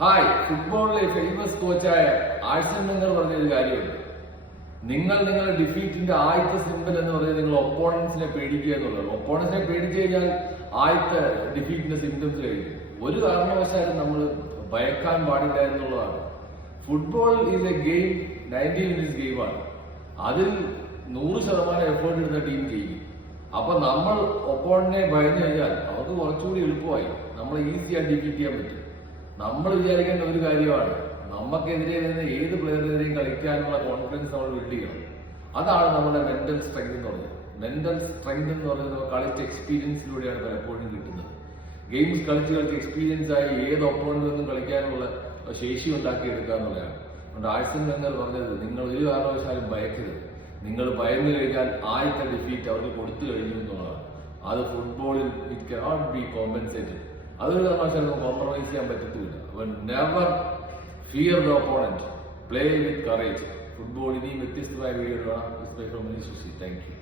Hi, ഫുട്ബോളിലെ famous കോച്ചായ ആഴ്സൺ വെംഗർ പറഞ്ഞൊരു കാര്യമുണ്ട്. നിങ്ങളുടെ ഡിഫീറ്റിന്റെ ആദ്യത്തെ സിമ്പിൾ എന്ന് പറയുന്നത് നിങ്ങൾ ഒപ്പോണൻസിനെ പേടിക്കുക എന്നുള്ളത്. ഒപ്പോണൻസിനെ പേടിച്ചു കഴിഞ്ഞാൽ ആദ്യത്തെ ഡിഫീറ്റിന്റെ സിംറ്റംസ് കഴിയും. ഒരു കാരണവശാലും നമ്മൾ ഭയക്കാൻ പാടില്ല എന്നുള്ളതാണ്. Football is A game, 90 minutes ഗെയിമാണ്. അതിൽ 100% എഫേർട്ട് ഇടുന്ന ടീം ചെയ്യും. അപ്പൊ നമ്മൾ ഒപ്പോണന്റിനെ ഭയന്നു കഴിഞ്ഞാൽ അവർക്ക് കുറച്ചുകൂടി എളുപ്പമായി നമ്മളെ ഈസിയായി ഡിഫീറ്റ് ചെയ്യാൻ പറ്റും. നമ്മൾ വിചാരിക്കേണ്ട ഒരു കാര്യമാണ്, നമുക്കെതിരെ നിന്ന് ഏത് പ്ലെയറിനെതിരെയും കളിക്കാനുള്ള കോൺഫിഡൻസ് നമ്മൾ ബിൽഡ് ചെയ്യണം. അതാണ് നമ്മുടെ മെന്റൽ സ്ട്രെങ്ത് എന്ന് പറയുന്നത്. മെന്റൽ സ്ട്രെങ്ത് എന്ന് പറയുന്നത് കളിച്ച എക്സ്പീരിയൻസിലൂടെയാണ് പലപ്പോഴും കിട്ടുന്നത്. ഗെയിംസ് കളിച്ച് എക്സ്പീരിയൻസ് ആയി ഏത് ഒപ്പോണന്റിൽ നിന്നും കളിക്കാനുള്ള ശേഷി ഉണ്ടാക്കിയെടുക്കുക എന്നുള്ളതാണ്. അതുകൊണ്ട് ആഴ്സൺ വെംഗർ പറഞ്ഞത്, നിങ്ങൾ ഒരു കാരണവശാലും ഭയക്കരുത്. നിങ്ങൾ ഭയന്നു കഴിഞ്ഞാൽ ആദ്യത്തെ ഡിഫീറ്റ് അവർക്ക് കൊടുത്തു കഴിഞ്ഞു എന്നുള്ളതാണ്. അത് ഫുട്ബോളിൽ ഇറ്റ് കനോട്ട് ബി കോമ്പൻസേറ്റഡ്. അതൊരു കാരണവശാലും കോംപ്രമൈസ് ചെയ്യാൻ പറ്റത്തില്ല. Never fear the opponent, play with courage. Football ഇനിയും വ്യത്യസ്തമായ വീഡിയോ കാണാം. Thank you.